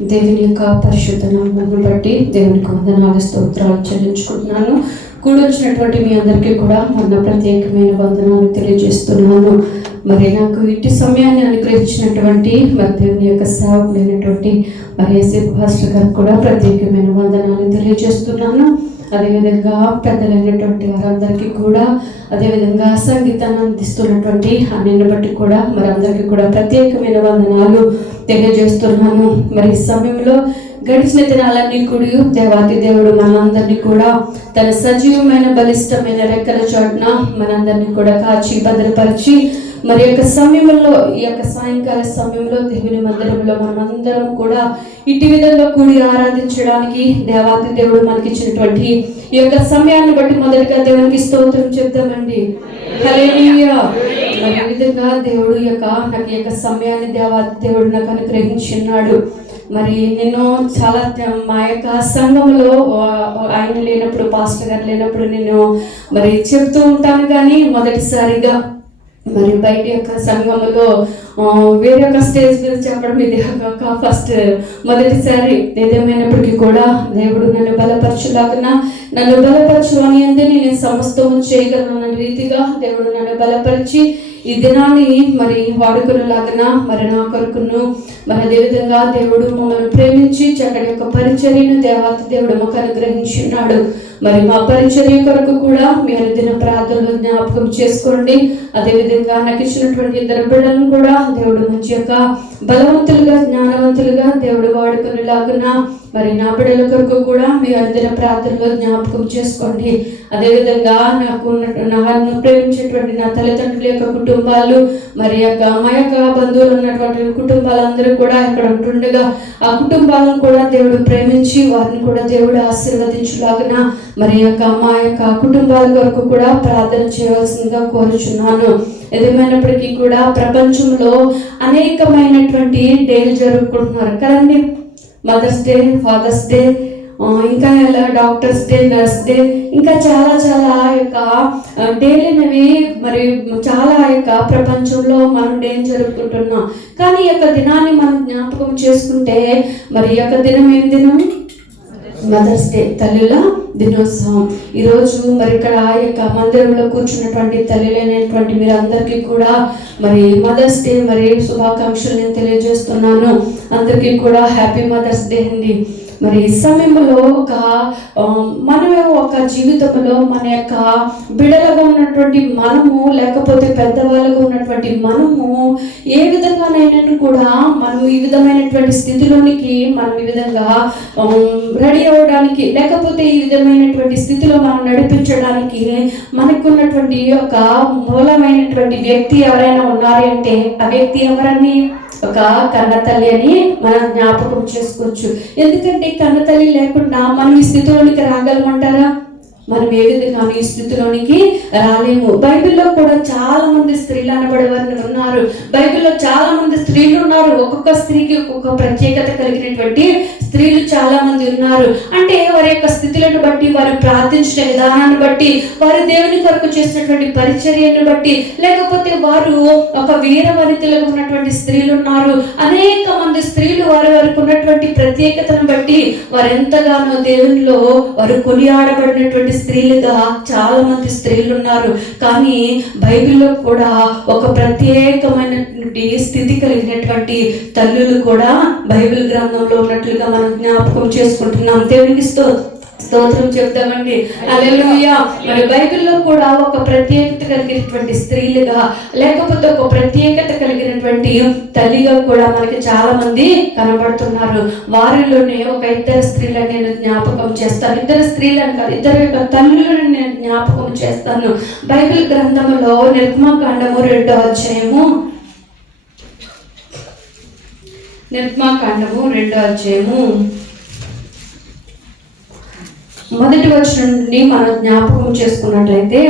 దేవుని యొక్క పరిశుద్ధ నామమును బట్టి దేవునికి వందనాలు స్తోత్రాలు చెల్లించుకుంటున్నాను. కూడొచ్చినటువంటి మీ అందరికీ కూడా మొన్న ప్రత్యేకమైన వందనాలు తెలియజేస్తున్నాను. మరి నాకు ఇటు సమయాన్ని అనుగ్రహించినటువంటి మరి దేవుని యొక్క సేవకులైనటువంటి మరి ఏసేపు పాస్టర్ గారికి కూడా ప్రత్యేకమైన వందనాలు తెలియజేస్తున్నాను. అదేవిధంగా పెద్దలైనటువంటి వారందరికీ కూడా, అదేవిధంగా సంగీతాన్ని అందిస్తున్నటువంటి అన్నిని బట్టి కూడా మరి అందరికీ కూడా ప్రత్యేకమైన వందనాలు తెలియజేస్తున్నాను. మరి ఈ సమయంలో గడిచిన దినాలన్నీ కూడా దేవాతి దేవుడు మనందరినీ కూడా తన సజీవమైన బలిష్టమైన రెక్కల చోటున మనందరినీ కూడా కాచి భద్రపరిచి మరి యొక్క సమయంలో ఈ యొక్క సాయంకాల సమయంలో దేవుని మందిరంలో మనమందరం కూడా ఇటు విధంగా కూడి ఆరాధించడానికి దేవాతి దేవుడు మనకి ఇచ్చినటువంటి ఈ యొక్క సమయాన్ని బట్టి మొదటిగా దేవునికి స్తోత్రం చెప్తామండి. హల్లెలూయా. మరి ఈ విధంగా దేవుడు నాకు యొక్క సమయాన్ని దేవాతి దేవుడు నాకు అనుగ్రహించున్నాడు. మరి నేను చాలా మా యొక్క సంఘంలో ఆయన లేనప్పుడు, పాస్టర్ గారు లేనప్పుడు నేను మరి చెప్తూ ఉంటాను. కానీ మొదటిసారిగా మరి బయట యొక్క సంఘంలో వేరే ఒక స్టేజ్ మీద చెప్పడం ఇది ఫస్ట్ మొదటిసారి. ఏదేమైనప్పటికీ కూడా దేవుడు నన్ను బలపరచులాగా, నన్ను బలపరచు అని అంటే నేను సమస్తము చేయగలను రీతిగా దేవుడు నన్ను బలపరిచి ఈ దినాన్ని మరి వాడుకునేలాగా మరి నా కొరకును మరి అదేవిధంగా దేవుడు మమ్మల్ని ప్రేమించి చక్కటి యొక్క పరిచర్యను దేవాతి దేవుడు మాకు అనుగ్రహించున్నాడు. మరి మా పరిచర్య కొరకు కూడా మీ అనుదిన ప్రార్థనలు జ్ఞాపకం చేసుకోండి. అదేవిధంగా నాకు ఇచ్చినటువంటి ఇద్దరు బిడ్డలను కూడా దేవుడు మంచి యొక్క బలవంతులుగా, జ్ఞానవంతులుగా దేవుడు వాడుకునేలాగా మరి నా బిడ్డల కొరకు కూడా మీ అనుదిన ప్రార్థనలో జ్ఞాపకం చేసుకోండి. అదేవిధంగా నన్ను ప్రేమించేటువంటి నా తల్లిదండ్రుల యొక్క కుటుంబాలు, మరి మా యొక్క బంధువులు ఉన్నటువంటి కుటుంబాలందరూ కూడా ఇక్కడ ఉంటుండగా ఆ కుటుంబాలను కూడా దేవుడు ప్రేమించి వారిని కూడా దేవుడు ఆశీర్వదించులాగా మరి మా యొక్క కుటుంబాల కొరకు కూడా ప్రార్థన చేయవలసిందిగా కోరుచున్నాను. ఏదేమైనప్పటికీ కూడా ప్రపంచంలో అనేకమైనటువంటి డేలు జరుపుకుంటున్నారు కదండి. మదర్స్ డే, ఫాదర్స్ డే, ఇంకా ఇలా డాక్టర్స్ డే, నర్స్ డే, ఇంకా చాలా చాలా యొక్క డేలనేవి మరి చాలా యొక్క ప్రపంచంలో మనం డే జరుపుకుంటున్నాం. కానీ ఈ యొక్క దినాన్ని మనం జ్ఞాపకం చేసుకుంటే మరి ఈ యొక్క దినం ఏం దినం? మదర్స్ డే, తల్లుల దినోత్సవం. ఈరోజు మరి ఇక్కడ ఆ యొక్క మందిరంలో కూర్చున్నటువంటి తల్లులైనటువంటి మీరు అందరికీ కూడా మరి మదర్స్ డే మరి శుభాకాంక్షలు నేను తెలియజేస్తున్నాను. అందరికీ కూడా హ్యాపీ మదర్స్ డే అండి. మరి ఈ సమయంలో మనమే ఒక జీవితంలో మన యొక్క బిడలుగా ఉన్నటువంటి మనము, లేకపోతే పెద్దవాళ్ళగా ఉన్నటువంటి మనము ఏ విధంగానైనా కూడా మనం ఈ విధమైనటువంటి స్థితిలోనికి మనం ఈ విధంగా రెడీ అవ్వడానికి, లేకపోతే ఈ విధమైనటువంటి స్థితిలో మనం నడిపించడానికి మనకున్నటువంటి ఒక మూలమైనటువంటి వ్యక్తి ఎవరైనా ఉన్నారు అంటే ఆ వ్యక్తి ఎవరని? ఒక కన్న తల్లి అని మనం జ్ఞాపకం చేసుకోవచ్చు. ఎందుకంటే కన్న తల్లి లేకుండా మనం ఈ స్థితిలోనికి రాగలమంటారా? మనం ఏ విధంగా ఈ స్థితిలోనికి రాలేము. బైబిల్లో కూడా చాలా మంది స్త్రీలు అనబడేవారు ఉన్నారు. బైబిల్లో చాలా మంది స్త్రీలు ఉన్నారు. ఒక్కొక్క స్త్రీకి ఒక్కొక్క ప్రత్యేకత కలిగినటువంటి స్త్రీలు చాలా మంది ఉన్నారు. అంటే వారి యొక్క స్థితులను బట్టి, వారు ప్రార్థించిన విధానాన్ని బట్టి, వారు దేవుని కొరకు చేసినటువంటి పరిచర్యను బట్టి, లేకపోతే వారు ఒక వీరవనితలుగా ఉన్నటువంటి స్త్రీలు ఉన్నారు. అనేక మంది స్త్రీలు వారికి ఉన్నటువంటి ప్రత్యేకతను బట్టి వారు ఎంతగానో దేవునిలో వారు కొనియాడబడినటువంటి స్త్రీలుగా చాలా మంది స్త్రీలు ఉన్నారు. కానీ బైబిల్లో కూడా ఒక ప్రత్యేకమైనటువంటి స్థితి కలిగినటువంటి తల్లులు కూడా బైబిల్ గ్రంథంలో ఉన్నట్లుగా మనం జ్ఞాపకం చేసుకుంటున్నాం. దేవునికి స్తోత్రం చెప్తామండి. హల్లెలూయా. మరి బైబిల్లో కూడా ఒక ప్రత్యేకత కలిగినటువంటి స్త్రీలుగా, లేకపోతే ఒక ప్రత్యేకత కలిగినటువంటి తల్లిగా కూడా మనకి చాలా మంది కనబడుతున్నారు. వారిలోనే ఒక ఇద్దరు స్త్రీలను నేను జ్ఞాపకం చేస్తాను. ఇద్దరు స్త్రీలను కాదు, ఇద్దరు యొక్క తల్లులను నేను జ్ఞాపకం చేస్తాను. బైబిల్ గ్రంథంలో నిర్గమకాండము 2వ అధ్యాయము, నిర్గమకాండము 2వ అధ్యాయము మొదటి వచనం నుండి మనం జ్ఞాపకం చేసుకున్నట్లయితే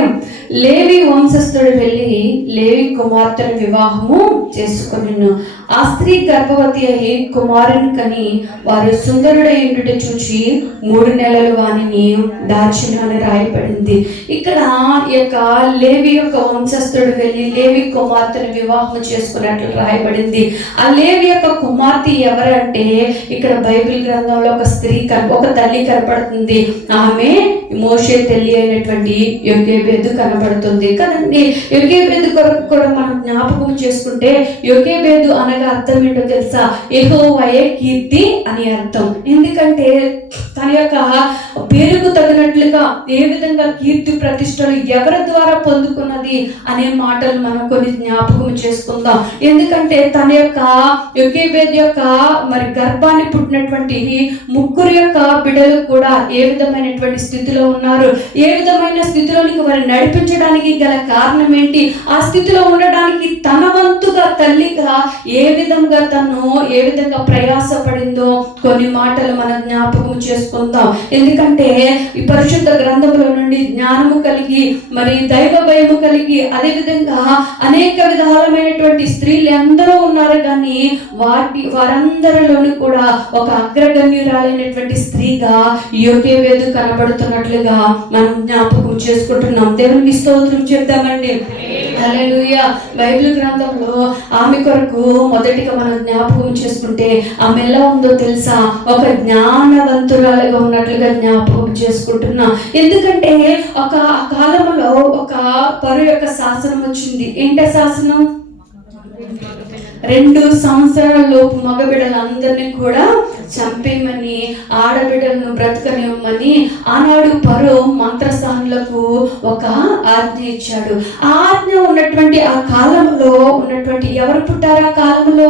లేవి వంశస్థుడు వెళ్ళి లేవి కుమార్తెను వివాహము చేసుకొనెను. ఆ స్త్రీ గర్భవతి అయి కుమారుని కని వారు సుందరుడైనట్టు చూచి 3 నెలలు వానిని దార్చిన అని రాయబడింది. ఇక్కడ ఈ యొక్క లేవి యొక్క వంశస్థుడు వెళ్ళి లేవి కుమార్తెను వివాహం చేసుకున్నట్లు రాయబడింది. ఆ లేవి యొక్క కుమార్తె ఎవరంటే ఇక్కడ బైబిల్ గ్రంథంలో ఒక తల్లి కనపడుతుంది. ఆమె మోషే తల్లి అయినటువంటి యోకేబేదు కనబడుతుంది కదండి. యోకేబేదు కొరకు కూడా మనం జ్ఞాపకం చేసుకుంటే యోకేబేదు అనగా అర్థం ఏంటో తెలుసా? యెహోవాయే కీర్తి అని అర్థం. ఎందుకంటే తన యొక్క పేరుకు తగినట్లుగా ఏ విధంగా కీర్తి ప్రతిష్టలు ఎవరి ద్వారా పొందుకున్నది అనే మాటలు మనం కొన్ని జ్ఞాపకం చేసుకుందాం. ఎందుకంటే తన యొక్క యోకేబేదు యొక్క మరి గర్భాన్ని పుట్టినటువంటి 3 యొక్క బిడ్డలు కూడా ఏ విధమైనటువంటి స్థితిలో ఉన్నారు, ఏ విధమైన స్థితిలోనికి వారిని నడిపించడానికి గల కారణం ఏంటి, ఆ స్థితిలో ఉండడానికి తన వంతుగా తల్లిగా ఏ విధంగా తను ఏ విధంగా ప్రయాసపడిందో కొన్ని మాటలు మనం జ్ఞాపకం చేసుకుందాం. ఎందుకంటే ఈ పరిశుద్ధ గ్రంథముల నుండి జ్ఞానము కలిగి మరి దైవ భయము కలిగి అదే విధంగా అనేక విధాలమైనటువంటి స్త్రీలు అందరూ ఉన్నారు. కానీ వారందరిలోనూ కూడా ఒక అగ్రగణ్యురాలైనటువంటి స్త్రీగా యోకేబేదు కనబడుతున్నట్లుగా మనం జ్ఞాపకం చేసుకుంటున్నాం. దేవునికి స్తోత్రం చెప్తామండి. హల్లెలూయా. బైబిల్ గ్రంథంలో ఆమె కొరకు మొదటిగా మనం జ్ఞాపకం చేసుకుంటే ఆమె ఎలా ఉందో తెలుసా? ఒక జ్ఞానవంతురాలుగా ఉన్నట్లుగా జ్ఞాపకం చేసుకుంటున్నాం. ఎందుకంటే ఒక కాలంలో ఒక పరు యొక్క శాసనం వచ్చింది. ఏంట శాసనం? 2 సంవత్సరాల లోపు మగబిడ్డలందరినీ కూడా చంపేయమని, ఆడబిడ్డలను బ్రతకనివ్వమని ఆనాడు పరో మంత్రస్థానులకు ఒక ఆజ్ఞ ఇచ్చాడు. ఆ ఆజ్ఞ ఉన్నటువంటి ఆ కాలంలో ఉన్నటువంటి ఎవరు పుట్టారు? ఆ కాలంలో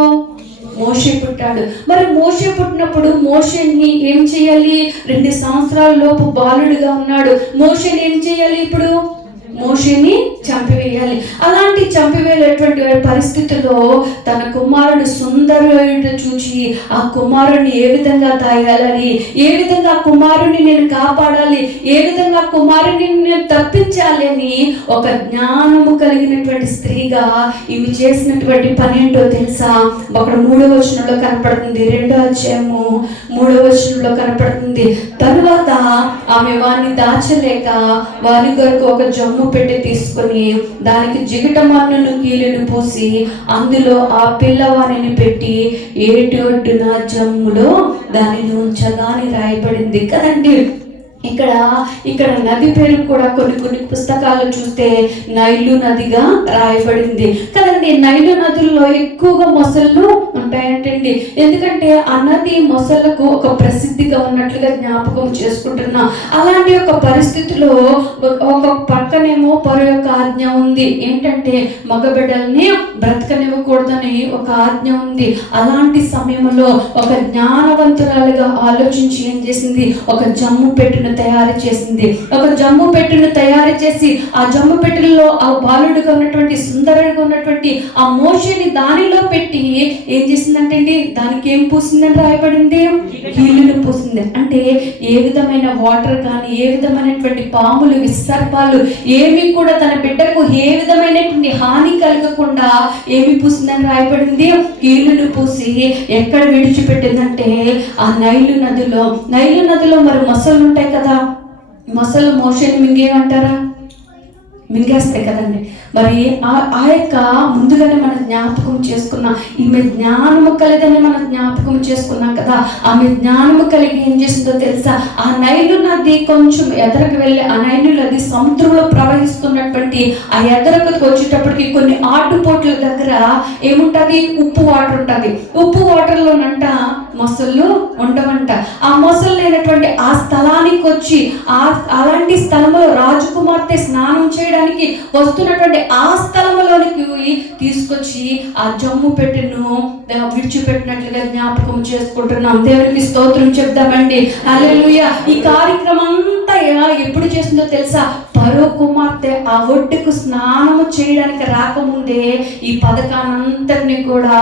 మోషే పుట్టాడు. మరి మోషే పుట్టినప్పుడు మోషేని ఏం చేయాలి? 2 సంవత్సరాల లోపు బాలుడిగా ఉన్నాడు. మోషేని ఏం చేయాలి? ఇప్పుడు మోషేని చంపివేయాలి. అలాంటి చంపివేయాలటువంటి పరిస్థితుల్లో తన కుమారుడు సుందరుడు చూచి ఆ కుమారుడిని ఏ విధంగా దాయాలని, ఏ విధంగా కుమారుడిని నేను కాపాడాలి, ఏ విధంగా కుమారుడిని నేను తప్పించాలి అని ఒక జ్ఞానము కలిగినటువంటి స్త్రీగా ఇవి చేసినటువంటి పని ఏంటో తెలుసా? అక్కడ 3వ వచనంలో కనపడుతుంది. 2వ అధ్యాయము 3వ వచనంలో కనపడుతుంది. తరువాత ఆమె వారిని దాచలేక వారి కొరకు ఒక జమ్ము పెట్టి తీసుకొని దానికి జిగటమన్నును కీలును పూసి అందులో ఆ పిల్లవాణిని పెట్టి ఏటి ఒడ్డున జమ్ములో దానిని ఉంచగాని రాయబడింది కదండి. ఇక్కడ నది పేరు కూడా కొన్ని పుస్తకాలు చూస్తే నైలు నదిగా రాయబడింది కదండి. నైలు నదుల్లో ఎక్కువగా మొసళ్ళు ఉంటాయంటండి. ఎందుకంటే ఆ నది మొసళ్ళకు ఒక ప్రసిద్ధిగా ఉన్నట్లుగా జ్ఞాపకం చేసుకుంటున్నా. అలాంటి ఒక పరిస్థితిలో ఒక పక్కనేమో పరు యొక్క ఆజ్ఞ ఉంది. ఏంటంటే మగబిడ్డల్ని బ్రతకనివ్వకూడదని ఒక ఆజ్ఞ ఉంది. అలాంటి సమయంలో ఒక జ్ఞానవంతురాలుగా ఆలోచించి ఏం చేసింది? ఒక జమ్ము పెట్టును తయారు చేసింది. ఒక జమ్ము పెట్టును తయారు చేసి ఆ జమ్ము పెట్టులో ఆ బాలుడుగా ఉన్నటువంటి సుందరుడుగా ఉన్నటువంటి ఆ మోషేని దానిలో పెట్టి ఏం చేసిందంటే దానికి ఏం పూసిందని రాయబడింది? కీలును పూసింది. అంటే ఏ విధమైన వాటర్ కానీ ఏ విధమైనటువంటి పాములు విసర్పాలు ఏమి కూడా తన బిడ్డకు ఏ విధమైనటువంటి హాని కలగకుండా ఏమి పూసిందని రాయబడింది? కీలును పూసి ఎక్కడ విడిచిపెట్టిందంటే ఆ నైలు నదిలో మరి మొసళ్ళు ఉంటాయి కదా. మొసళ్ళు మోషేని మింగేమంటారా? మింగేస్తాయి కదండి. మరి ఆ యొక్క ముందుగానే మనం జ్ఞాపకం చేసుకున్నాం. ఈమె జ్ఞానము కలిదని మనం జ్ఞాపకం చేసుకున్నాం కదా. ఆమె జ్ఞానము కలిగి ఏం చేసిందో తెలుసా? ఆ నైలు నది కొంచెం ఎదరకు వెళ్ళి ఆ నైలు నది సముద్రంలో ప్రవహిస్తున్నటువంటి ఆ ఎదరకు వచ్చేటప్పటికి కొన్ని ఆటుపోట్ల దగ్గర ఏముంటది? ఉప్పు వాటర్ ఉంటుంది. ఉప్పు వాటర్లోనంట మొసళ్ళు ఉండవంట. ఆ మొసళ్ళు లేనటువంటి ఆ స్థలానికి వచ్చి అలాంటి స్థలంలో రాజకుమార్తె స్నానం చేయడానికి వస్తున్నటువంటి ఆ స్థలంలోనికి తీసుకొచ్చి ఆ జమ్ము పెట్టును విడిచిపెట్టినట్లుగా జ్ఞాపకం చేసుకుంటున్నాం. దేవునికి స్తోత్రం చెప్దామండి. హల్లెలూయా. ఈ కార్యక్రమం అంతా ఎప్పుడు చేసిందో తెలుసా? ఫరో కుమార్తె ఆ ఒడ్డుకు స్నానము చేయడానికి రాకముందే ఈ పథకానంతటిని కూడా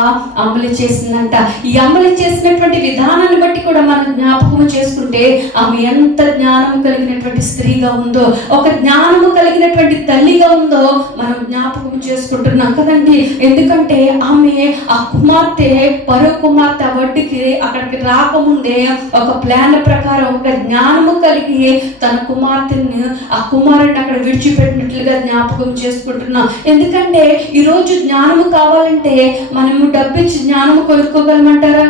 అమలు చేసిందంట. ఈ అమలు చేసినటువంటి విధానాన్ని బట్టి కూడా మనం జ్ఞాపకము చేసుకుంటే ఆమె ఎంత జ్ఞానము కలిగినటువంటి స్త్రీగా ఉందో, ఒక జ్ఞానము కలిగినటువంటి తల్లిగా ఉందో మనం జ్ఞాపకం చేసుకుంటున్నాం కదండి. ఎందుకంటే ఆమె ఆ కుమార్తె, ఫరో కుమార్తె ఆ ఒడ్డుకి అక్కడికి రాకముందే ఒక ప్లాన్ ప్రకారం, ఒక జ్ఞానము కలిగి తన కుమార్తెని, ఆ కుమారుడిని అక్కడ విడిచిపెట్టినట్లుగా జ్ఞాపకం చేసుకుంటున్నాం. ఎందుకంటే ఈరోజు జ్ఞానము కావాలంటే మనము డబ్బిచ్చి జ్ఞానము కొనుక్కోగలమంటారా?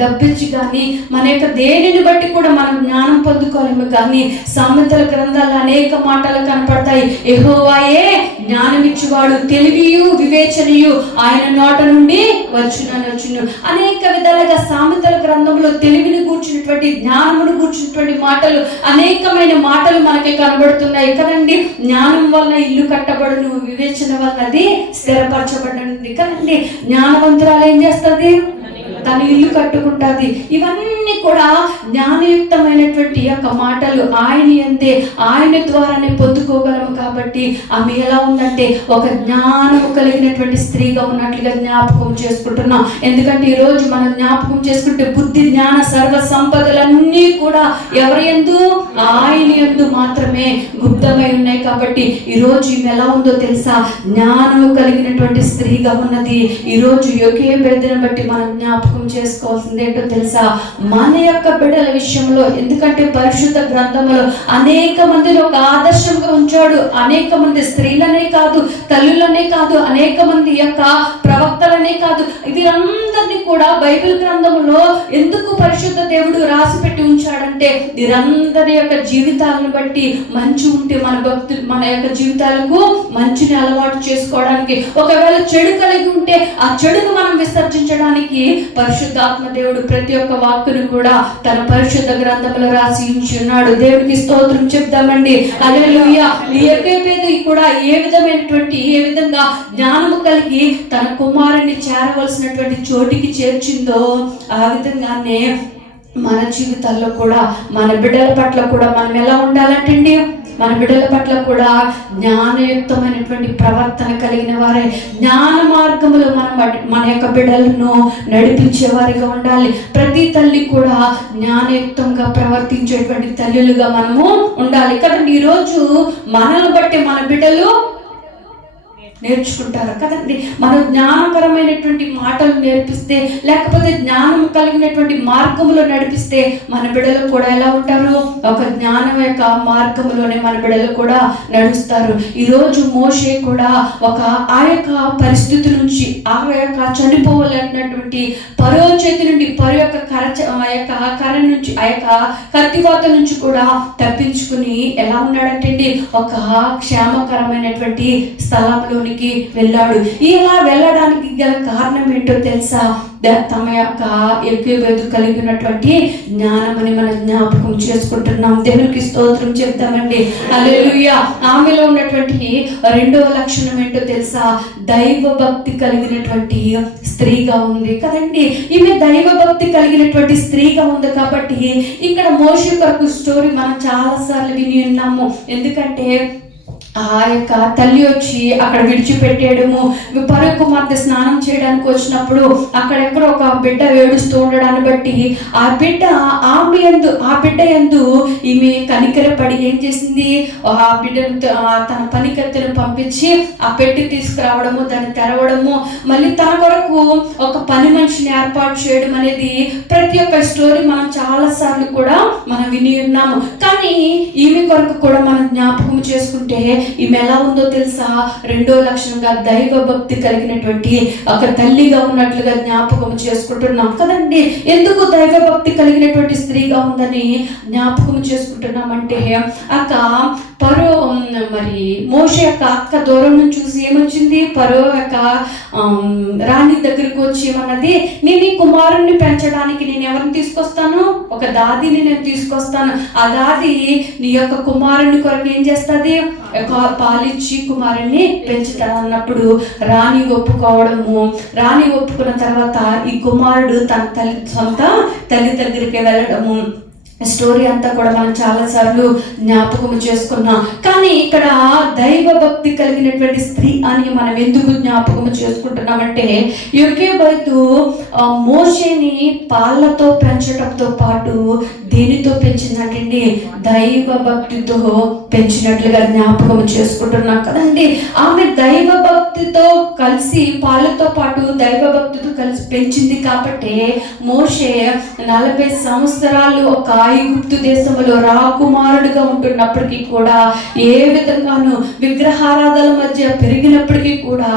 డబ్బిచ్చి కానీ మన యొక్క దేనిని బట్టి కూడా మనం జ్ఞానం పొందుకోలేము. కానీ సామెతల గ్రంథాల్లో అనేక మాటలు కనపడతాయి. యెహోవాయే జ్ఞానమిచ్చువాడు, తెలివియు వివేచనయు ఆయన నోట నుండి వచ్చును. అనేక విధాలుగా సామెతల గ్రంథంలో తెలివిని కూర్చున్నటువంటి, జ్ఞానమును కూర్చున్నటువంటి మాటలు, అనేకమైన మాటలు మనకి కనబడుతున్నాయి కదండి. జ్ఞానం వల్ల ఇల్లు కట్టబడును, వివేచన వల్ల అది స్థిరపరచబడింది కదండి. జ్ఞానవంతురాలు ఏం చేస్తుంది? తన ఇల్లు కట్టుకుంటుంది. ఇవన్నీ కూడా జ్ఞానయుక్తమైనటువంటి యొక్క మాటలు. ఆయన అంతే, ఆయన ద్వారానే పొందుకోగలము. కాబట్టి ఆమె ఎలా ఉందంటే ఒక జ్ఞానము కలిగినటువంటి స్త్రీగా ఉన్నట్లుగా జ్ఞాపకం చేసుకుంటున్నాం. ఎందుకంటే ఈరోజు మనం జ్ఞాపకం చేసుకుంటే బుద్ధి, జ్ఞాన, సర్వ సంపదలన్నీ కూడా ఎవరి యందు? ఆయన యందు మాత్రమే గుప్తమై ఉన్నాయి. కాబట్టి ఈరోజు ఈమె ఎలా ఉందో తెలుసా? జ్ఞానము కలిగినటువంటి స్త్రీగా ఉన్నది. ఈరోజు యోకేబేదుని బట్టి మనం జ్ఞాపకం చేసుకోవాల్సింది ఏంటో తెలుసా? మన యొక్క బిడ్డల విషయంలో. ఎందుకంటే పరిశుద్ధ గ్రంథంలో అనేక మందిని ఒక ఆదర్శంగా ఉంచాడు. అనేక మంది స్త్రీలనే కాదు, తల్లులనే కాదు, అనేక మంది యొక్క ప్రవక్తలనే కాదు, వీరందరినీ కూడా బైబిల్ గ్రంథంలో ఎందుకు పరిశుద్ధ దేవుడు రాసి పెట్టి ఉంచాడంటే వీరందరి యొక్క జీవితాలను బట్టి మంచి ఉంటే మన భక్తులు, మన యొక్క జీవితాలకు మంచిని అలవాటు చేసుకోవడానికి, ఒకవేళ చెడు కలిగి ఉంటే ఆ చెడును మనం విసర్జించడానికి పరిశుద్ధాత్మ దేవుడు ప్రతి ఒక్క వాక్కును కూడా తన పరిశుద్ధ గ్రంథంలో రాసి ఉంచి ఉన్నాడు. దేవుడికి స్తోత్రం చెప్తామండి. హల్లెలూయా. యోకేబేదు కూడా ఏ విధంగా జ్ఞానము కలిగి తన కుమారుని చేరవలసినటువంటి చోటికి చేర్చిందో ఆ విధంగానే మన జీవితాల్లో కూడా, మన బిడ్డల పట్ల కూడా మనం ఎలా ఉండాలంటండి? మన బిడ్డల పట్ల కూడా జ్ఞానయుక్తమైనటువంటి ప్రవర్తన కలిగిన వారే, జ్ఞాన మార్గములో మన యొక్క బిడ్డలను నడిపించే వారిగా ఉండాలి. ప్రతి తల్లి కూడా జ్ఞానయుక్తంగా ప్రవర్తించేటువంటి తల్లులుగా మనము ఉండాలి కదండి. ఈరోజు మనల్ని బట్టి మన బిడ్డలు నేర్చుకుంటారు కదండి. మనం జ్ఞానకరమైనటువంటి మాటలు నేర్పిస్తే, లేకపోతే జ్ఞానం కలిగినటువంటి మార్గములో నడిపిస్తే మన బిడ్డలు కూడా ఎలా ఉంటారు? ఒక జ్ఞానం యొక్క మార్గములోనే మన బిడ్డలు కూడా నడుస్తారు. ఈరోజు మోషే కూడా ఆ యొక్క పరిస్థితి నుంచి, ఆ యొక్క చనిపోవాలన్నటువంటి ఫరో చేతి నుండి, ఫరో యొక్క కర్ర నుంచి, ఆ యొక్క కత్తివాత నుంచి కూడా తప్పించుకుని ఎలా ఉన్నాడంటే ఒక క్షేమకరమైనటువంటి స్థలంలోని వెళ్ళాడు. ఇలా వెళ్ళడానికి గల కారణం ఏంటో తెలుసా? తమ యొక్క యోకేబేదు కలిగినటువంటి జ్ఞానమని మనం జ్ఞాపకం చేసుకుంటున్నాం. దేవునికి స్తోత్రం చెప్తామండి. హల్లెలూయా. ఆమెలో ఉన్నటువంటి రెండవ లక్షణం ఏంటో తెలుసా? దైవ భక్తి కలిగినటువంటి స్త్రీగా ఉంది కదండి. ఈమె దైవ భక్తి కలిగినటువంటి స్త్రీగా ఉంది కాబట్టి ఇక్కడ మోషే కొరకు స్టోరీ మనం చాలా సార్లు విని ఉన్నాము. ఎందుకంటే ఆ యొక్క తల్లి వచ్చి అక్కడ విడిచిపెట్టేయడము, ఫరో కుమార్తె స్నానం చేయడానికి వచ్చినప్పుడు అక్కడెక్కడ ఒక బిడ్డ ఏడుస్తూ ఉండడాన్ని బట్టి ఆ బిడ్డ యందు ఈమె కనికరపడి ఏం చేసింది? ఆ బిడ్డను, తన పనికత్తెను పంపించి ఆ పెట్టి తీసుకురావడము, దాన్ని తెరవడము, మళ్ళీ తన కొరకు ఒక పని మనిషిని ఏర్పాటు చేయడం అనేది ప్రతి ఒక్క స్టోరీ మనం చాలా సార్లు కూడా మనం విని ఉన్నాము. కానీ ఈమె కొరకు కూడా మనం జ్ఞాపకం చేసుకుంటే ఈమె ఎలా ఉందో తెలుసా? రెండో లక్షణంగా దైవ భక్తి కలిగినటువంటి ఒక తల్లిగా ఉన్నట్లుగా జ్ఞాపకం చేసుకుంటున్నాం కదండి. ఎందుకు దైవ భక్తి కలిగినటువంటి స్త్రీగా ఉందని జ్ఞాపకం చేసుకుంటున్నామంటే, అక్క ఫరో మరి మోషే యొక్క అక్క దూరం నుంచి చూసి ఏమొచ్చింది? ఫరో యొక్క రాణి దగ్గరికి వచ్చి ఏమన్నది? నేను ఈ కుమారుణ్ణి పెంచడానికి నేను ఎవరిని తీసుకొస్తాను? ఒక దాదిని నేను తీసుకొస్తాను. ఆ దాది నీ యొక్క కుమారుని కొరకు ఏం చేస్తుంది? పాలిచ్చి కుమారుణ్ణి పెంచుతాను అన్నప్పుడు రాణి ఒప్పుకోవడము. రాణి ఒప్పుకున్న తర్వాత ఈ కుమారుడు తన సొంత తల్లి దగ్గరికి వెళ్ళడము. స్టోరీ అంతా కూడా మనం చాలాసార్లు జ్ఞాపకం చేసుకున్నాం. కానీ ఇక్కడ దైవ భక్తి కలిగినటువంటి స్త్రీ అని మనం ఎందుకు జ్ఞాపకం చేసుకుంటున్నామంటే, యోకేబైతు మోషేని పాలతో పెంచడంతో పాటు దేనితో పెంచిందంటే దైవ భక్తితో పెంచినట్లుగా జ్ఞాపకం చేసుకుంటున్నాం కదండి. ఆమె దైవ భక్తితో కలిసి పాలతో పాటు దైవ భక్తితో కలిసి పెంచింది కాబట్టి మోషే 40 సంవత్సరాలు ఒక ఐగుప్తు దేశంలో రాకుమారుడుగా ఉంటున్నప్పటికీ కూడా, ఏ విధంగానూ విగ్రహారాధన మధ్య పెరిగినప్పటికీ కూడా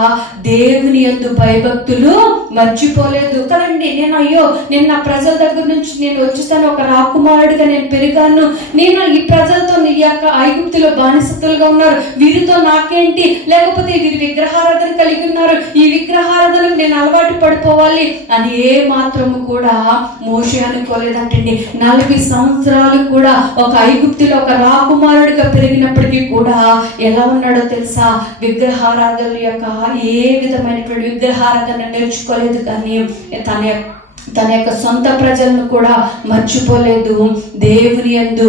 దేవుని యందు భయభక్తులు మర్చిపోలేదు కదండి. నేను నా ప్రజల దగ్గర నుంచి నేను వచ్చేసాను, ఒక రాకుమారుడిగా నేను పెరిగాను, నేను ఈ ప్రజలతో ఈ యొక్క ఐగుప్తులో బానిసత్తులుగా ఉన్నారు, వీరితో నాకేంటి, లేకపోతే వీరి విగ్రహారాధన కలిగి ఉన్నారు, ఈ విగ్రహారాధనకు నేను అలవాటు పడిపోవాలి అని ఏ మాత్రము కూడా మోషే అనుకోలేదంటండి. 40 సంవత్సరాలు కూడా ఒక ఐగుప్తులో ఒక రాకుమారుడిగా పెరిగినప్పటికీ కూడా ఎలా ఉన్నాడో తెలుసా? విగ్రహారాధన యొక్క ఏ విధమైనటువంటి విగ్రహారాధన నేర్చుకోలేదు, కానీ తన యొక్క సొంత ప్రజలను కూడా మర్చిపోలేదు. దేవుని యందు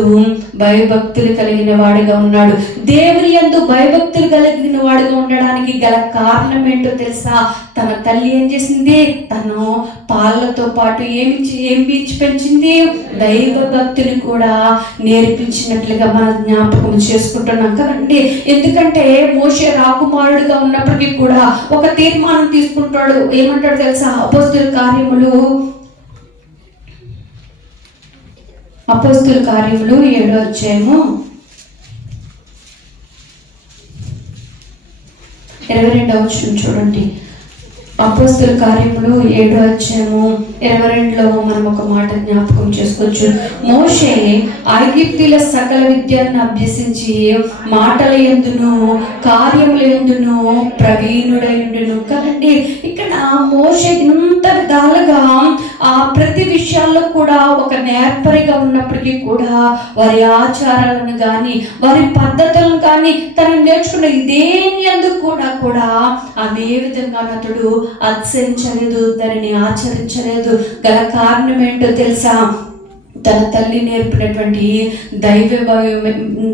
భయభక్తులు కలిగిన వాడిగా ఉన్నాడు. దేవుని యందు భయభక్తులు కలిగిన వాడిగా ఉండడానికి గల కారణం ఏంటో తెలుసా? తన తల్లి ఏం చేసింది? తను పాలతో పాటు ఏమి పెంచింది? దైవ భక్తిని కూడా నేర్పించినట్లుగా మనం జ్ఞాపకం చేసుకుంటున్నాం కదండి. ఎందుకంటే మోషే రాకుమారుడుగా ఉన్నప్పటికీ కూడా ఒక తీర్మానం తీసుకుంటాడు. ఏమంటాడు తెలుసా? అపోస్తుల కార్యములు 7వ అధ్యాయము 22వ వచనం చూడండి. అపోస్తుల కార్యములు 7వ అధ్యాయము 22లో మనం ఒక మాట జ్ఞాపకం చేసుకోవచ్చు. మోషే ఐగుప్తీయుల సకల విద్యను అభ్యసించి మాటల యందును కార్యముల యందును ప్రవీణుడైనను కదండి. ఇక్కడ మోషే ఇంత విధాలుగా ప్రతి విషయాల్లో కూడా ఒక నేర్పరిగా ఉన్నప్పటికీ కూడా వారి ఆచారాలను కానీ వారి పద్ధతులను కానీ తను నేర్చుకున్న దేని యందు కూడా ఆమె ఏ విధంగా అతడు ఆచరించలేదు, దానిని ఆచరించలేదు. గల కారణం ఏంటో తెలుసా? తన తల్లి నేర్పినటువంటి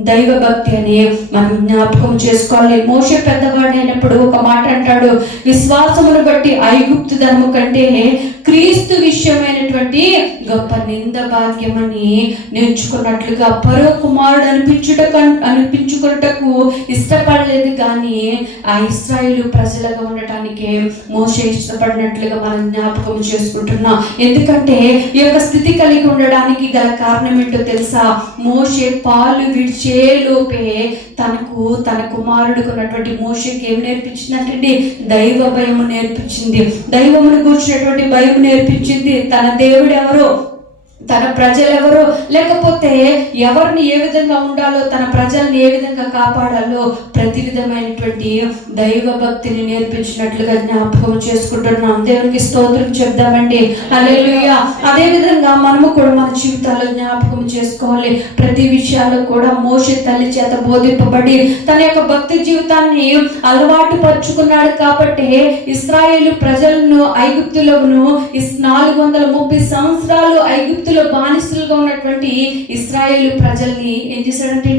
దైవ భక్తి అని మనం జ్ఞాపకం చేసుకోవాలి. మోషే పెద్దవాడైనప్పుడు ఒక మాట అంటాడు, విశ్వాసమును బట్టి ఐగుప్తు ధనము కంటే క్రీస్తు విషయమైనటువంటి గొప్ప నింద భాగ్యమని నేర్చుకున్నట్లుగా పరో కుమారుడు అనిపించుకున్నటకు ఇష్టపడలేదు, కానీ ఆ ఇశ్రాయేలు ప్రజలుగా ఉండటానికి మోషే ఇష్టపడినట్లుగా మనం జ్ఞాపకం చేసుకుంటున్నాం. ఎందుకంటే ఈ యొక్క స్థితి కలిగి ఉండడానికి గల కారణం ఏంటో తెలుసా? మోషే పాలు విడిచే లోపే తన కుమారుడికి ఉన్నటువంటి మోషేకి ఏం నేర్పించిందంటే దైవ భయము నేర్పించింది. దైవమును కూర్చున్నటువంటి భయం నేర్పించింది. తన దేవుడు ఎవరో, తన ప్రజలు ఎవరో, లేకపోతే ఎవరిని ఏ విధంగా ఉండాలో, తన ప్రజల్ని ఏ విధంగా కాపాడాలో ప్రతి విధమైనటువంటి దైవ భక్తిని నేర్పించినట్లుగా జ్ఞాపకం చేసుకుంటున్నాం. దేవునికి స్తోత్రం చెప్దామండి. హల్లెలూయా. అదే విధంగా మనము కూడా మన జీవితాల్లో జ్ఞాపకం చేసుకోవాలి. ప్రతి విషయాల్లో కూడా మోషే తల్లి చేత బోధింపబడి తన యొక్క భక్తి జీవితాన్ని అలవాటు పరుచుకున్నాడు కాబట్టి ఇశ్రాయేలు ప్రజలను ఐగుప్తులను 430 సంవత్సరాలు ఐగుప్తులో బానిసలుగా ఉన్నటువంటి ఇశ్రాయేలు ప్రజల్ని ఏం చేశాడంటే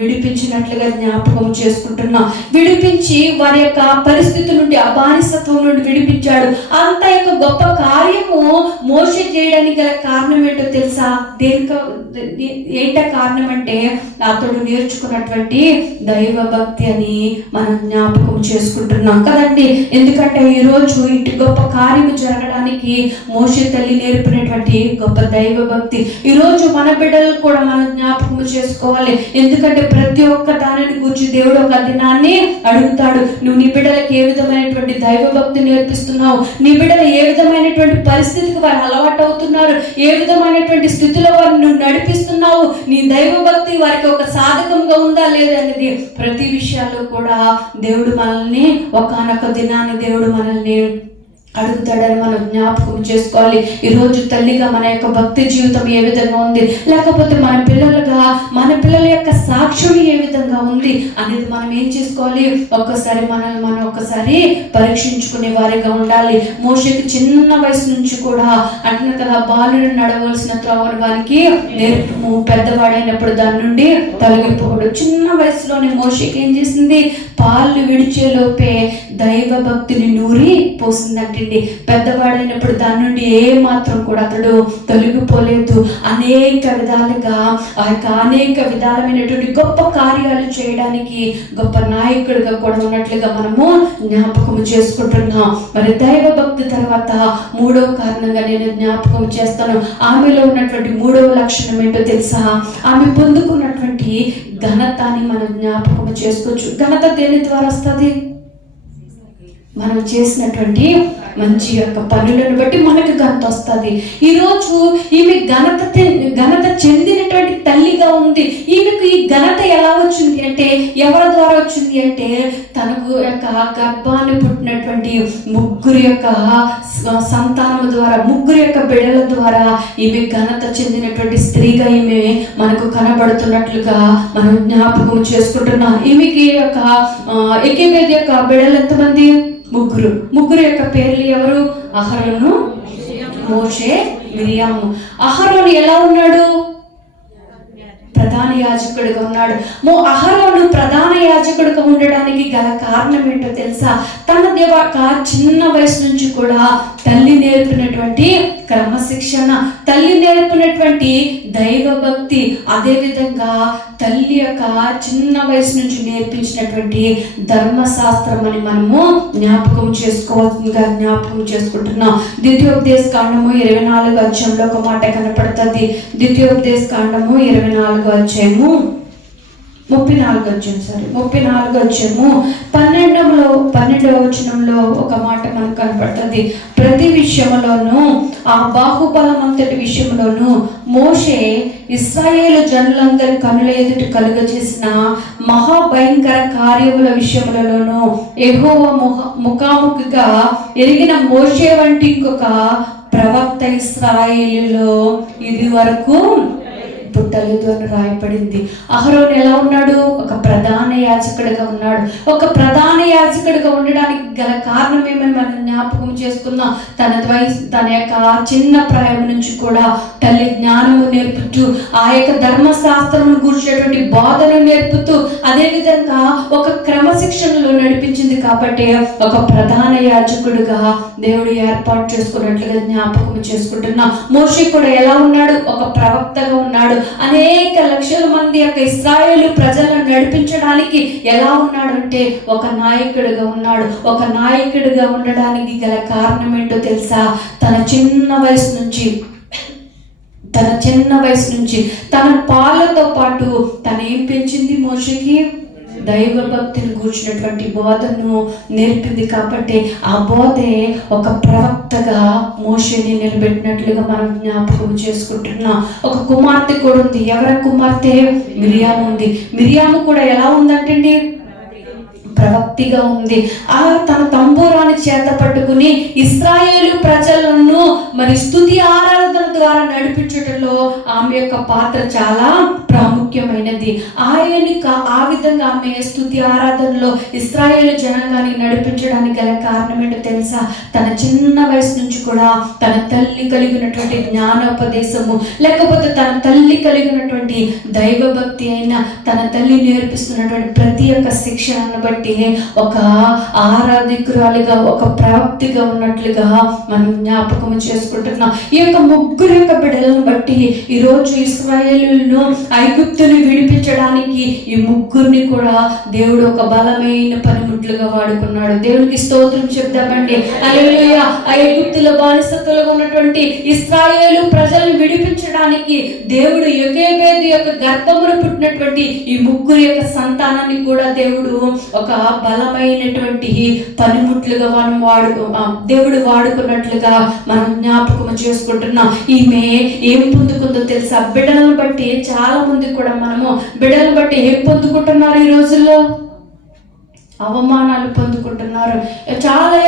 విడిపించినట్లుగా జ్ఞాపకం చేసుకుంటున్నాం. విడిపించి వారి యొక్క పరిస్థితి నుండి, ఆ బానిసత్వం నుండి విడిపించాడు. అంత యొక్క గొప్ప కార్యము మోషే చేయడానికి గల కారణం ఏంటో తెలుసా? ఏంట కారణం అంటే అతడు నేర్చుకున్నటువంటి దైవ భక్తి అని మనం జ్ఞాపకం చేసుకుంటున్నాం కదండి. ఎందుకంటే ఈరోజు ఇటు గొప్ప కార్యము జరగడానికి మోషే తల్లి నేర్పినటువంటి గొప్ప దైవ భక్తి ఈరోజు మన బిడ్డలు కూడా మనం జ్ఞాపకం చేసుకోవాలి. ఎందుకంటే ప్రతి ఒక్క దానిని గురించి దేవుడు ఒక దినాన్ని అడుగుతాడు. నువ్వు నీ బిడ్డలకు ఏ విధమైనటువంటి దైవ భక్తి నేర్పిస్తున్నావు? నీ బిడ్డలు ఏ విధమైనటువంటి పరిస్థితికి వారు అలవాటు అవుతున్నారు? ఏ విధమైనటువంటి స్థితిలో వారిని నువ్వు నడిపిస్తున్నావు? నీ దైవ భక్తి వారికి ఒక సాధకంగా ఉందా లేదా అనేది ప్రతి విషయాల్లో కూడా దేవుడు మనల్ని ఒకానొక దినాన్ని దేవుడు మనల్ని అడుగుతాడని మనం జ్ఞాపకం చేసుకోవాలి. ఈరోజు తల్లిగా మన యొక్క భక్తి జీవితం ఏ విధంగా ఉంది, లేకపోతే మన పిల్లల యొక్క సాక్ష్యం ఏ విధంగా ఉంది అనేది మనం ఏం చేసుకోవాలి, మనం ఒక్కసారి పరీక్షించుకునే వారిగా ఉండాలి. మోషేకి చిన్న వయసు నుంచి కూడా అంటున్నారు కదా, బాలుడు నడవలసిన త్రోవను వారికి నేర్పుము, పెద్దవాడైనప్పుడు దాని నుండి తొలగిపోడు. చిన్న వయసులోనే మోషేకి ఏం చేసింది, పాలు విడిచే లోపే దైవ భక్తిని నూరి పోసిందంటే పెద్దవాడైనప్పుడు దాని నుండి ఏ మాత్రం కూడా అతడు తొలగిపోలేదు. అనేక విధాలమైనటువంటి గొప్ప కార్యాలు చేయడానికి గొప్ప నాయకుడిగా కూడా ఉన్నట్లుగా మనము జ్ఞాపకం చేసుకుంటున్నాం. మరి దైవ భక్తి తర్వాత మూడవ కారణంగా నేను జ్ఞాపకం చేస్తాను. ఆమెలో ఉన్నటువంటి మూడవ లక్షణం ఏంటో తెలుసా, ఆమె పొందుకున్నటువంటి ఘనతని మనం జ్ఞాపకం చేసుకోవచ్చు. ఘనత దేని ద్వారా వస్తుంది, మనం చేసినటువంటి మంచి యొక్క పనులను బట్టి మనకు ఘనత వస్తుంది. ఈరోజు ఈమె ఘనత చెందినటువంటి తల్లిగా ఉంది. ఈమెకు ఈ ఘనత ఎలా వచ్చింది అంటే, ఎవరి ద్వారా వచ్చింది అంటే, తనకు యొక్క గర్భాన్ని పుట్టినటువంటి ముగ్గురు యొక్క సంతానం ద్వారా, ముగ్గురు యొక్క బిడ్డల ద్వారా ఈమె ఘనత చెందినటువంటి స్త్రీగా ఈమె మనకు కనబడుతున్నట్లుగా మనం జ్ఞాపకం చేసుకుంటున్నాం. ఈమెకి ఎకేబేద్ యొక్క బిడ్డలు ఎంతమంది, ముగ్గురు యొక్క పేర్లు ఎవరు, అహరోను, మోషే, మిరియాము. అహరోను ఎలా ఉన్నాడు, ప్రధాన యాజకుడిగా ఉన్నాడు. అహరోను ప్రధాన యాజకుడిగా ఉండడానికి గల కారణం ఏంటో తెలుసా, తన చిన్న వయసు నుంచి కూడా తల్లి నేర్పినటువంటి క్రమశిక్షణ, తల్లి నేర్పినటువంటి దైవ భక్తి, అదేవిధంగా తల్లి యొక్క చిన్న వయసు నుంచి నేర్పించినటువంటి ధర్మశాస్త్రం అని మనము జ్ఞాపకం చేసుకుంటున్నాం. ద్వితీయోపదేశ కాండము 24వ అధ్యాయంలో ఒక మాట కనపడుతుంది. ద్వితీయోపదేశ కాండము 24వ అధ్యాయము 34వ అధ్యాయము 12వ వచనంలో ఒక మాట మనకు కనపడుతుంది. ప్రతి విషయంలోనూ, ఆ బాహుబలం అంతటి విషయంలోనూ మోషే ఇశ్రాయేలు జనులందరి కనుల ఎదుట కలుగజేసిన మహాభయంకర కార్యముల విషయములలోనూ యెహోవా ముఖాముఖిగా ఎరిగిన మోషే వంటి ఇంకొక ప్రవక్త ఇశ్రాయేలులో ఇది వరకు పుట్టలేదు అని రాయబడింది. అహరోను ఎలా ఉన్నాడు, ఒక ప్రధాన యాజకుడిగా ఉన్నాడు. ఒక ప్రధాన యాజకుడిగా ఉండడానికి గల కారణం ఏమని మనం జ్ఞాపకం చేసుకుందాం. తన యొక్క చిన్న ప్రాయం నుంచి కూడా తల్లి జ్ఞానము నేర్పుతూ, ఆ యొక్క ధర్మశాస్త్రమును గురించినటువంటి బోధన నేర్పుతూ, అదేవిధంగా ఒక క్రమశిక్షణలో నడిపించింది. కాబట్టి ఒక ప్రధాన యాజకుడిగా దేవుడు ఏర్పాటు చేసుకున్నట్లుగా జ్ఞాపకం చేసుకుంటున్నా. మోషే కూడా ఎలా ఉన్నాడు, ఒక ప్రవక్తగా ఉన్నాడు. అనేక లక్షల మంది యొక్క ఇశ్రాయేలు ప్రజలను నడిపించడానికి ఎలా ఉన్నాడంటే ఒక నాయకుడిగా ఉన్నాడు. ఒక నాయకుడిగా ఉండడానికి గల కారణం ఏంటో తెలుసా, తన చిన్న వయసు నుంచి తన పాలతో పాటు తను ఏం పెంచింది, మోషేకి దైవ భక్తిని కూర్చున్నటువంటి బోధను నేర్పింది. కాబట్టి ఆ బోధే ఒక ప్రవక్తగా మోషేని నిలబెట్టినట్లుగా మనం జ్ఞాపకం చేసుకుంటున్నాం. ఒక కుమార్తె కూడా ఉంది. ఎవరి కుమార్తె, మిరియాము ఉంది. మిరియాము కూడా ఎలా ఉందంటే ప్రవక్తిగా ఉంది. తన తంబూరాన్ని చేత పట్టుకుని ఇశ్రాయేలు ప్రజలను మరి స్తుతి ఆరాధన ద్వారా నడిపించడంలో ఆమె యొక్క పాత్ర చాలా ప్రాముఖ్యమైనది. ఆ విధంగా ఆమె స్తుతి ఆరాధనలో ఇశ్రాయేలు జనాంగాన్ని నడిపించడానికి గల కారణం ఏంటో తెలుసా, తన చిన్న వయసు నుంచి కూడా తన తల్లి కలిగినటువంటి జ్ఞానోపదేశము, లేకపోతే తన తల్లి కలిగినటువంటి దైవ భక్తి అయిన తన తల్లి నేర్పిస్తున్నటువంటి ప్రతి ఒక్క శిక్షణను బట్టి ఒక ఆరాధికురాలిగా, ఒక ప్రవక్తిగా ఉన్నట్లుగా మనం జ్ఞాపకం చేసుకుంటున్నాం. ఈ యొక్క ముగ్గురు యొక్క బిడ్డలను బట్టి ఈరోజు ఇశ్రాయేలును ఐగుప్తుని విడిపించడానికి ఈ ముగ్గురిని కూడా దేవుడు ఒక బలమైన పనిముట్లుగా వాడుకున్నాడు. దేవునికి స్తోత్రం చెప్దామండి. హల్లెలూయా. ఐగుప్తుల బానిసత్వంలో ఉన్నటువంటి ఇశ్రాయేలు ప్రజలను విడిపించడానికి దేవుడు యోకేబేదు యొక్క గర్భమును పుట్టినటువంటి ఈ ముగ్గురు యొక్క సంతానాన్ని కూడా దేవుడు ఒక బలమైనటువంటి పనిముట్లుగా దేవుడు వాడుకున్నట్లుగా మనం జ్ఞాపకం చేసుకుంటున్నాం. ఈమె ఏం పొందుకుందో తెలుసా, బిడ్డలను బట్టి చాలా మంది కూడా మనము బిడ్డలను బట్టి ఏం పొందుకుంటున్నారు ఈ రోజుల్లో, అవమానాలు పొందుకుంటున్నారు, చాలా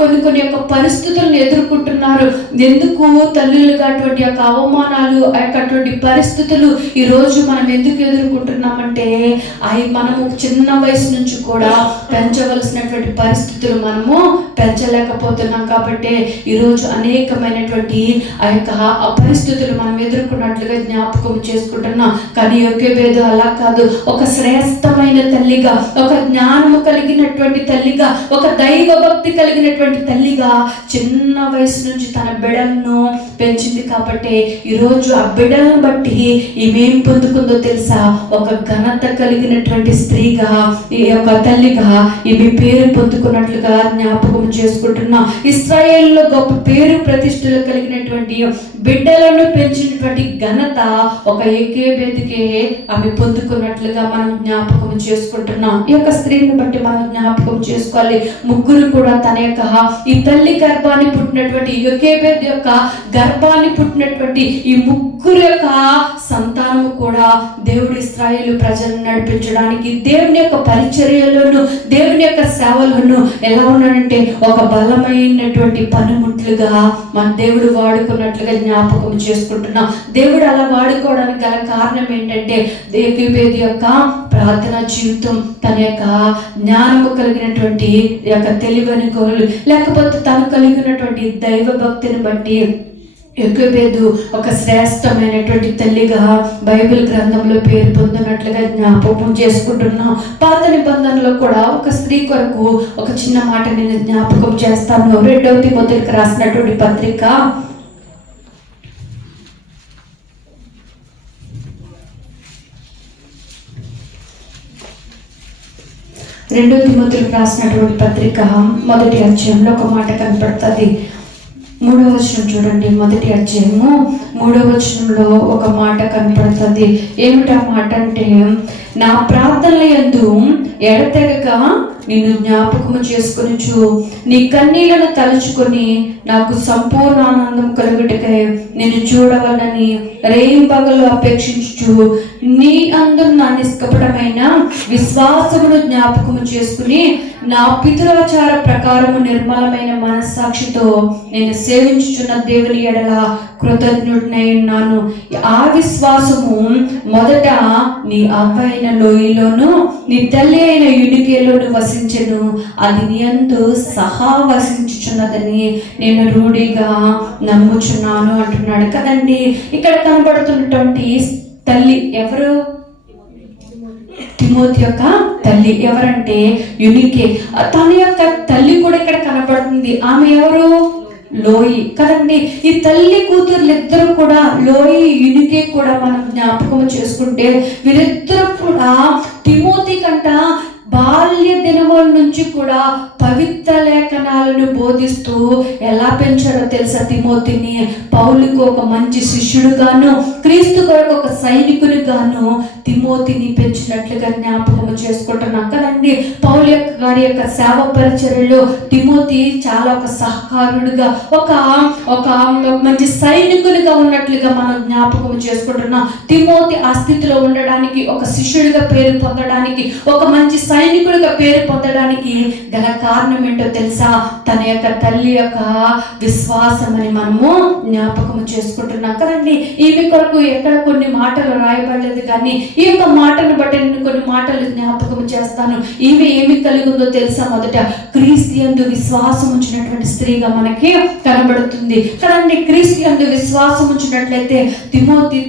కొన్ని యొక్క పరిస్థితులను ఎదుర్కొంటున్నారు. ఎందుకు తల్లులుగా అటువంటి యొక్క అవమానాలు, అటువంటి పరిస్థితులు ఈరోజు మనం ఎందుకు ఎదుర్కొంటున్నామంటే అవి మనము చిన్న వయసు నుంచి కూడా పెంచవలసినటువంటి పరిస్థితులు మనము పెంచలేకపోతున్నాం. కాబట్టి ఈరోజు అనేకమైనటువంటి ఆ పరిస్థితులు మనం ఎదుర్కొన్నట్లుగా జ్ఞాపకం చేసుకుంటున్నాం. కానీ యోకేబేదు అలా కాదు. ఒక శ్రేష్టమైన తల్లిగా, ఒక జ్ఞానము కలిగినటువంటి తల్లిగా, ఒక దైవ భక్తి కలిగినటువంటి తల్లిగా చిన్న వయసు నుంచి తన బిడ్డలను పెంచింది. కాబట్టి ఈరోజు ఆ బిడ్డలను బట్టి ఈమెం పొందుకుందో తెలుసా? ఒక ఘనత కలిగినటువంటి స్త్రీగా, ఈ యొక్క తల్లిగా ఈమె పేరు పొందుకున్నట్లుగా జ్ఞాపకం చేసుకుంటున్నా. ఇశ్రాయేలులో గొప్ప పేరు ప్రతిష్టలు కలిగినటువంటి బిడ్డలను పెంచినటువంటి ఘనత ఒక యోకేబేదుకే ఆమె పొందుకున్నట్లుగా మనం జ్ఞాపకం చేసుకుంటున్నాం. ఈ యొక్క స్త్రీని బట్టి మనం జ్ఞాపకం చేసుకోవాలి. ముగ్గురు కూడా తన యొక్క ఈ తల్లి గర్భాన్ని పుట్టినటువంటి యోకేబేదు యొక్క గర్భాన్ని పుట్టినటువంటి ఈ ముగ్గురు యొక్క సంతానము కూడా దేవుడి ఇశ్రాయేలు ప్రజలను నడిపించడానికి, దేవుని యొక్క పరిచర్యలను, దేవుని యొక్క సేవలను ఎలా ఉన్నాడంటే ఒక బలమైనటువంటి పనిముట్లుగా మన దేవుడు వాడుకున్నట్లుగా జ్ఞాపకం చేసుకుంటున్నాం. దేవుడు అలా వాడుకోవడానికి గల కారణం ఏంటంటే యోకేబేదు యొక్క ప్రార్థనా జీవితం, తన యొక్క జ్ఞానము కలిగినటువంటి యొక్క తెలివని కోలు, లేకపోతే తను కలిగినటువంటి దైవ భక్తిని బట్టి యోకేబేదు ఒక శ్రేష్టమైనటువంటి తల్లిగా బైబిల్ గ్రంథంలో పేరు పొందినట్లుగా జ్ఞాపకం చేసుకుంటున్నాం. పాత నిబంధనలో కూడా ఒక స్త్రీ కొరకు ఒక చిన్న మాట నేను జ్ఞాపకం చేస్తాను. 2 తిమోతికి రాసినటువంటి పత్రిక 2 తిమోతికి రాసినటువంటి పత్రిక 1వ అధ్యాయంలో ఒక మాట కనపడుతుంది. 3వ వచనం చూడండి. 1వ అధ్యాయము 3వ వచనంలో ఒక మాట కనపడుతుంది. ఏమిటా మాట అంటే, నా ప్రార్థనల యందు ఎడతెగక నిన్ను జ్ఞాపకము చేసుకొనుచు నీ కన్నీళ్లను తలుచుకొని నాకు సంపూర్ణ ఆనందం కలుగుటకై నేను చూడవలనని రేయింబగలు అపేక్షించు నీ అందు నా నిష్కపటమైన విశ్వాసమును జ్ఞాపకము చేసుకుని నా పితృాచార ప్రకారము నిర్మలమైన మనస్సాక్షితో నేను సేవించుచున్న దేవుని ఎడల కృతజ్ఞుడినై ఉన్నాను. ఆ విశ్వాసము మొదట నీ అవ్వ అయిన లోయలోను నీ తల్లి అయిన యునికేలోను వసించెను, అది నీ యందు సహా వసించుచున్నదని నేను రూఢిగా నమ్ముచున్నాను అంటున్నాడు కదండి. ఇక్కడ కనబడుతున్నటువంటి తల్లి ఎవరు? తిమోతి యొక్క తల్లి. ఎవరంటే యునికే. తన యొక్క తల్లి కూడా ఇక్కడ కనబడుతుంది. ఆమె ఎవరు? లోయి కదండి. ఈ తల్లి కూతుర్లు ఇద్దరు కూడా, లోయి యునికే కూడా మనం జ్ఞాపకం చేసుకుంటే వీరిద్దరు కూడా తిమోతి కంట బాల్య దినముల నుంచి కూడా పవిత్ర లేఖనాలను బోధిస్తూ ఎలా పెంచారో తెలుసా తిమోతిని? పౌలుకు ఒక మంచి శిష్యుడుగాను, క్రీస్తు కొరకు ఒక సైనికునిగాను తిమోతిని పెంచినట్లుగా జ్ఞాపకం చేసుకుంటున్నాం కదండి. పౌలు యొక్క గారి యొక్క సేవ పరిచర్యలో తిమోతి చాలా ఒక సహకారుడుగా, ఒక మంచి సైనికునిగా ఉన్నట్లుగా మనం జ్ఞాపకం చేసుకుంటున్నాం. తిమోతి ఆ స్థితిలో ఉండడానికి, ఒక శిష్యుడిగా పేరు పొందడానికి, ఒక మంచి సైనికుడిగా పేరు పొందడానికి గల కారణం ఏంటో తెలుసా? తన యొక్క తల్లి యొక్క విశ్వాసం అని మనము జ్ఞాపకం చేసుకుంటున్నాం కదండి. ఈమె కొరకు ఎక్కడ కొన్ని మాటలు రాయబడలేదు, కానీ ఈ యొక్క మాటను బట్టి నేను కొన్ని మాటలు జ్ఞాపకం చేస్తాను. ఈమె ఏమి కలిగి ఉందో తెలుసా? మొదట క్రీస్తు యందు విశ్వాసం ఉంచినటువంటి స్త్రీగా మనకి కనబడుతుంది కదండి. క్రీస్తు యందు విశ్వాసం ఉంచినట్లయితే తిమోతి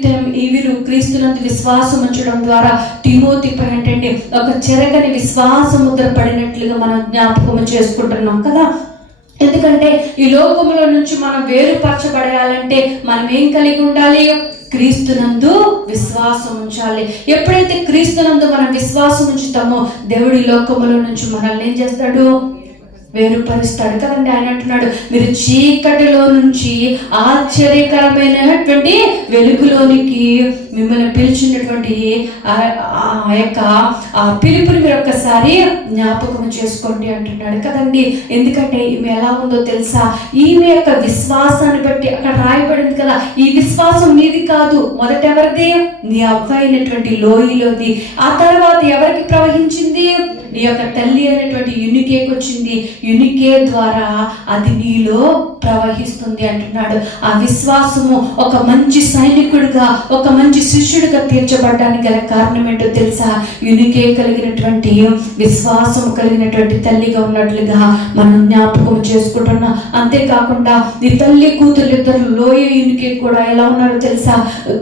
వీరు క్రీస్తునందు విశ్వాసం ఉంచడం ద్వారా తిమోతి పై అంటే ఒక చెరగని విశ్వాసముద్ర పడినట్లుగా మనం జ్ఞాపకం చేసుకుంటున్నాం కదా. ఎందుకంటే ఈ లోకములో నుంచి మనం వేరుపరచబడాలంటే మనం ఏం కలిగి ఉండాలి? క్రీస్తునందు విశ్వాసం ఉంచాలి. ఎప్పుడైతే క్రీస్తునందు మనం విశ్వాసం ఉంచుతామో దేవుడి లోకములో నుంచి మనల్ని ఏం చేస్తాడు? వేరుపరుస్తాడు కదండి. ఆయన అంటున్నాడు, మీరు చీకటిలో నుంచి ఆశ్చర్యకరమైనటువంటి వెలుగులోనికి మిమ్మల్ని పిలిచినటువంటి ఆ యొక్క పిలుపుని మీరు ఒక్కసారి జ్ఞాపకం చేసుకోండి అంటున్నాడు కదండి. ఎందుకంటే ఈమె ఎలా ఉందో తెలుసా? ఈమె యొక్క విశ్వాసాన్ని బట్టి అక్కడ రాయబడింది కదా, ఈ విశ్వాసం నీది కాదు, మొదట ఎవరిది? నీ అవ్వ అయినటువంటి లోయలోది. ఆ తర్వాత ఎవరికి ప్రవహించింది? నీ యొక్క తల్లి అయినటువంటి యూనికేకి వచ్చింది, యూనికే ద్వారా అది నీలో ప్రవహిస్తుంది అంటున్నాడు. ఆ విశ్వాసము ఒక మంచి సైనికుడిగా, ఒక మంచి శిష్యుడిగా తీర్చబడ్డానికి గల కారణం ఏంటో తెలుసా? యూనికే కలిగినటువంటి విశ్వాసం కలిగినటువంటి తల్లిగా ఉన్నట్లుగా మనం జ్ఞాపకం చేసుకుంటున్నాం. అంతేకాకుండా ఈ తల్లి కూతురు ఇద్దరు లోయ యూనికే కూడా ఎలా ఉన్నారో తెలుసా?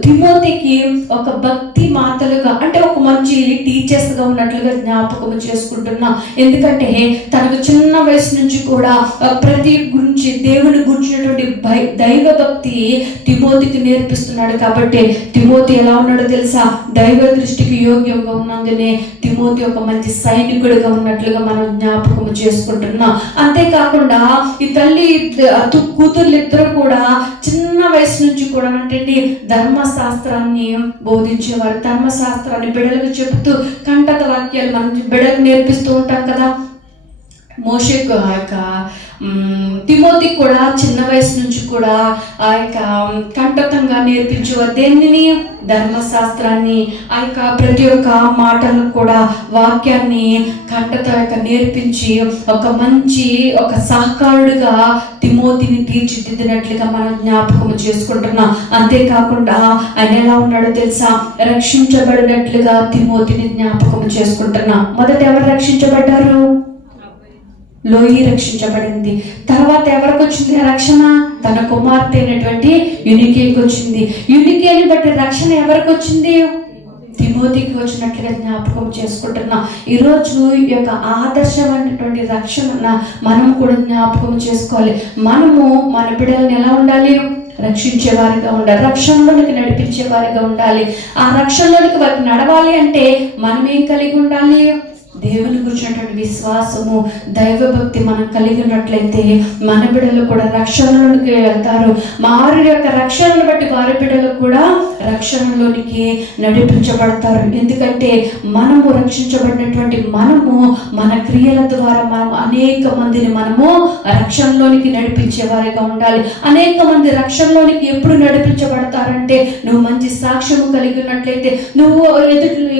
తిమోతికి ఒక భక్తి మాతలుగా, అంటే ఒక మంచి టీచర్స్ గా ఉన్నట్లుగా జ్ఞాపకం చేసుకుంటున్నాం. ఎందుకంటే తనకు చిన్న వయసు నుంచి కూడా ప్రతి గురించి, దేవుని గురించినటువంటి దైవ భక్తి తిమోతికి నేర్పిస్తున్నాడు. కాబట్టి తిమోతి ఎలా ఉన్నాడో తెలుసా? దైవ దృష్టికి యోగ్యంగా ఉన్నందునే తిమోతి ఒక మంచి సైనికుడిగా ఉన్నట్లుగా మనం జ్ఞాపకం చేసుకుంటున్నాం. అంతేకాకుండా ఈ తల్లి కూతుర్లు ఇద్దరు కూడా చిన్న వయసు నుంచి కూడా అంటే ధర్మశాస్త్రాన్ని బోధించేవారు. ధర్మశాస్త్రాన్ని బిడ్డలకు చెబుతూ కంటక వాక్యాలు మనం బిడ్డలకు నేర్పిస్తూ ఉంటాం కదా. మోషేకు ఆ యొక్క తిమోతికి కూడా చిన్న వయసు నుంచి కూడా ఆ యొక్క కంఠతంగా నేర్పించేవారు. దేనిని? ధర్మశాస్త్రాన్ని, ఆ యొక్క ప్రతి ఒక్క మాటలను కూడా, వాక్యాన్ని కంఠత నేర్పించి ఒక మంచి ఒక సహకారుడిగా తిమోతిని తీర్చిదిద్దినట్లుగా మనం జ్ఞాపకం చేసుకుంటున్నాం. అంతేకాకుండా ఆయన ఎలా ఉన్నాడో తెలుసా? రక్షించబడినట్లుగా తిమోతిని జ్ఞాపకం చేసుకుంటున్నాం. మొదట ఎవరు రక్షించబడ్డారు? లోయి రక్షించబడింది. తర్వాత ఎవరికి వచ్చింది రక్షణ? తన కుమార్తె అయినటువంటి యూనికేకి వచ్చింది. యూనికేని బట్టి రక్షణ ఎవరికి వచ్చింది? తిమోతికి వచ్చినట్లుగా జ్ఞాపకం చేసుకుంటున్నాం. ఈరోజు ఈ యొక్క ఆదర్శమైనటువంటి రక్షణ మనం కూడా జ్ఞాపకం చేసుకోవాలి. మనము మన బిడ్డలను ఎలా ఉండాలి? రక్షించే వారిగా ఉండాలి, రక్షణలోనికి నడిపించే వారిగా ఉండాలి. ఆ రక్షణలోనికి వారికి నడవాలి అంటే మనం ఏం కలిగి ఉండాలి? దేవుని గురించినటువంటి విశ్వాసము, దైవభక్తి మనం కలిగి ఉన్నట్లయితే మన బిడ్డలు కూడా రక్షణలోనికి వెళ్తారు. వారి యొక్క రక్షణను బట్టి వారి బిడ్డలు కూడా రక్షణలోనికి నడిపించబడతారు. ఎందుకంటే మనము రక్షించబడినటువంటి మనము మన క్రియల ద్వారా మనం అనేక మందిని మనము రక్షణలోనికి నడిపించే వారిగా ఉండాలి. అనేక మంది రక్షణలోనికి ఎప్పుడు నడిపించబడతారంటే నువ్వు మంచి సాక్ష్యము కలిగి ఉన్నట్లయితే, నువ్వు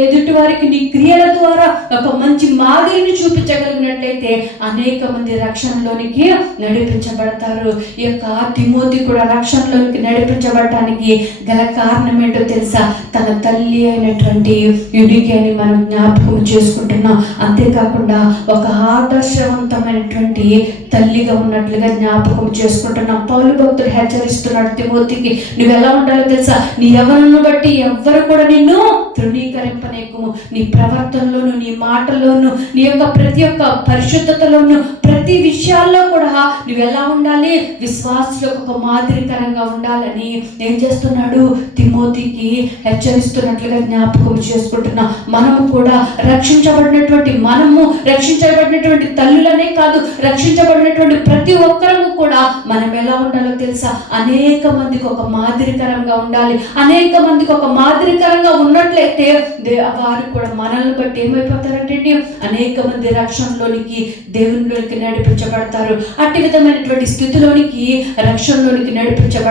ఎదుటి వారికి నీ క్రియల ద్వారా ఒక మంచి మాదిరిని చూపించగలిగినట్లయితే అనేక మంది రక్షణలోనికి నడిపించబడతారు. ఈ యొక్క తిమోతి కూడా రక్షణలోనికి నడిపించబడటానికి గల కారణం ఏంటో తెలుసా? తన తల్లి అయినటువంటి యూనికే అని మనం జ్ఞాపకం చేసుకుంటున్నాం. అంతేకాకుండా ఒక ఆదర్శవంతమైనటువంటి తల్లిగా ఉన్నట్లుగా జ్ఞాపకం చేసుకుంటున్నాం. పౌలు భక్తుడు హెచ్చరిస్తున్నాడు తిమోతికి, నువ్వు ఎలా ఉండాలో తెలుసా? నీ యవ్వనను బట్టి ఎవ్వరు కూడా నిన్ను తృణీకరింపనేకుము. నీ ప్రవర్తనలోను, నీ మాటల్లోను, నీ యొక్క ప్రతి ఒక్క పరిశుద్ధతలోను, ప్రతి విషయాల్లో కూడా నువ్వు ఎలా ఉండాలి? విశ్వాసులకు ఒక మాదిరికరంగా ఉండాలని ఏం చేస్తున్నాడు? తిమోతికి హెచ్చరిస్తున్నట్లుగా జ్ఞాపకం చేసుకుంటున్నా. మనము కూడా రక్షించబడినటువంటి తల్లులనే కాదు, రక్షించబడినటువంటి ప్రతి ఒక్కరము కూడా మనం ఎలా ఉండాలో తెలుసా? అనేక మందికి ఒక మాదిరికరంగా ఉండాలి. అనేక మందికి ఒక మాదిరికరంగా ఉన్నట్లయితే వారు కూడా మనల్ని బట్టి ఏమైపోతారంటే అనేక మంది రక్షణలోనికి, దేవునిలోనికి నడిపించబడతారు. అట్టి విధమైనటువంటి స్థితిలోనికి, రక్షణలోనికి నడిపించబడతారు.